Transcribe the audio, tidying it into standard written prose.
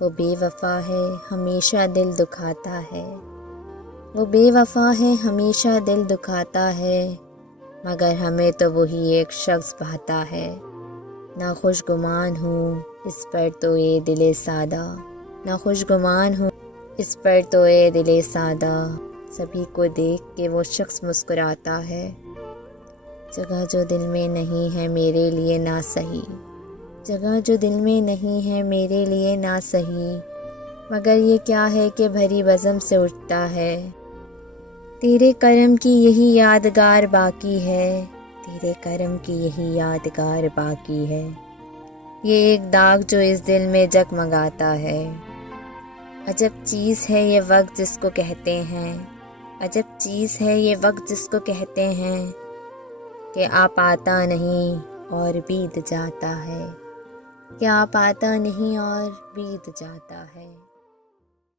وہ بے وفا ہے ہمیشہ دل دکھاتا ہے، وہ بے وفا ہے ہمیشہ دل دکھاتا ہے، مگر ہمیں تو وہی ایک شخص بھاتا ہے۔ نہ خوش گمان ہوں اس پر تو اے دل سادہ، نہ خوش گمان ہوں اس پر تو اے دل سادہ، سبھی کو دیکھ کے وہ شخص مسکراتا ہے، جگہ جو دل میں نہیں ہے میرے لیے نہ سہی، جگہ جو دل میں نہیں ہے میرے لیے نہ سہی، مگر یہ کیا ہے کہ بھری بزم سے اٹھتا ہے، تیرے کرم کی یہی یادگار باقی ہے، تیرے کرم کی یہی یادگار باقی ہے، یہ ایک داغ جو اس دل میں جگمگاتا ہے۔ عجب چیز ہے یہ وقت جس کو کہتے ہیں، عجب چیز ہے یہ وقت جس کو کہتے ہیں، کہ آپ آتا نہیں اور بیت جاتا ہے، کہ آپ آتا نہیں اور بیت جاتا ہے۔